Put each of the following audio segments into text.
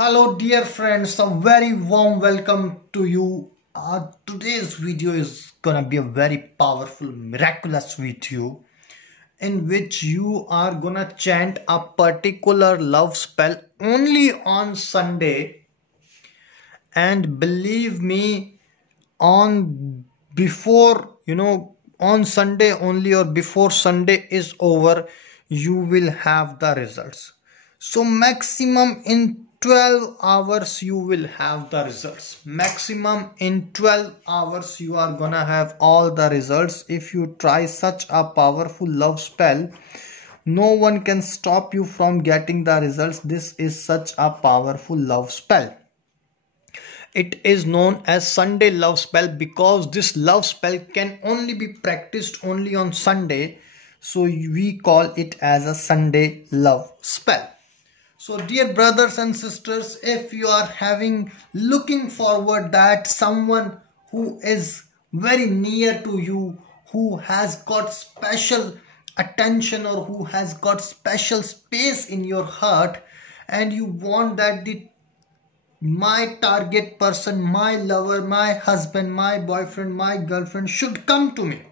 Hello dear friends, a very warm welcome to you. Today's video is gonna be a very powerful, miraculous video in which you are gonna chant a particular love spell only on Sunday. And believe me, on before on Sunday only or before Sunday is over, you will have the results. So maximum in 12 hours you will have the results. Maximum in 12 hours you are gonna have all the results. If you try such a powerful love spell, no one can stop you from getting the results. This is such a powerful love spell. It is known as Sunday love spell because this love spell can only be practiced only on Sunday. So we call it as a Sunday love spell. So dear brothers and sisters, if you are looking forward that someone who is very near to you, who has got special attention or who has got special space in your heart, and you want that my target person, my lover, my husband, my boyfriend, my girlfriend should come to me,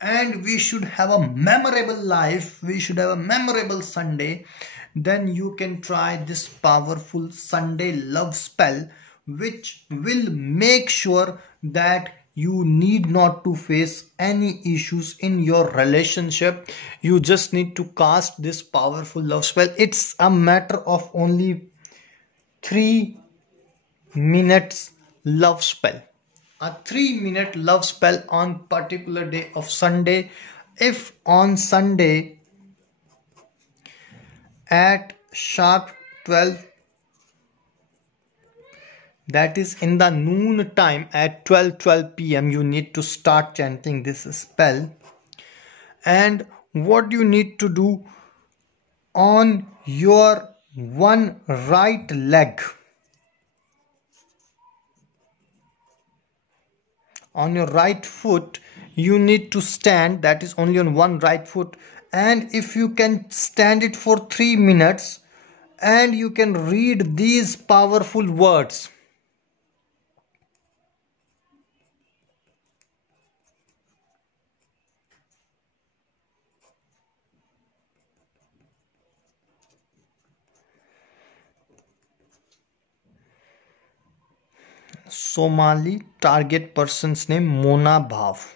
and we should have a memorable life, we should have a memorable Sunday, then you can try this powerful Sunday love spell, which will make sure that you need not to face any issues in your relationship. You just need to cast this powerful love spell. It's a matter of only 3 minutes love spell. A 3-minute love spell on particular day of Sunday. If on Sunday at sharp 12, that is in the noon time, at 12 p.m. you need to start chanting this spell. And what you need to do, on your one right leg, on your right foot, you need to stand, that is only on one right foot, and if you can stand it for 3 minutes, and you can read these powerful words. Somali, target person's name Mona Bhav.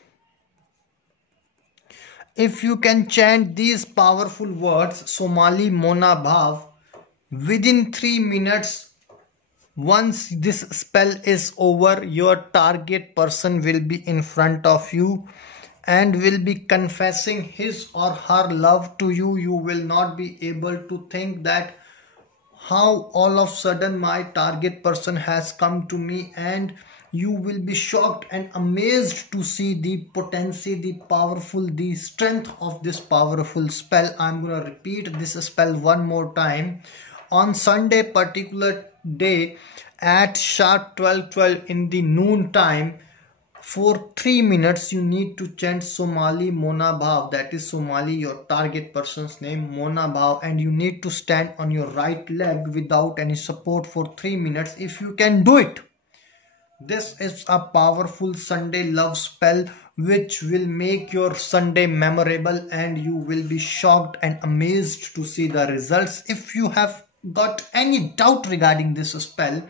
If you can chant these powerful words, Somali, Mona Bhav, within 3 minutes, once this spell is over, your target person will be in front of you and will be confessing his or her love to you. You will not be able to think that how all of a sudden my target person has come to me, and you will be shocked and amazed to see the potency, the powerful, the strength of this powerful spell. I'm going to repeat this spell one more time. On Sunday particular day at sharp 12 in the noon time, for 3 minutes you need to chant Somali Mona Bhav, that is Somali, your target person's name, Mona Bhav, and you need to stand on your right leg without any support for 3 minutes. If you can do it, this is a powerful Sunday love spell which will make your Sunday memorable, and you will be shocked and amazed to see the results. If you have got any doubt regarding this spell,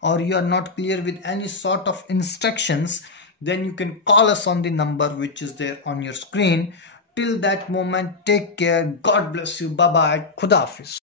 or you are not clear with any sort of instructions, then you can call us on the number which is there on your screen. Till that moment, take care. God bless you. Bye bye. Khuda Hafiz.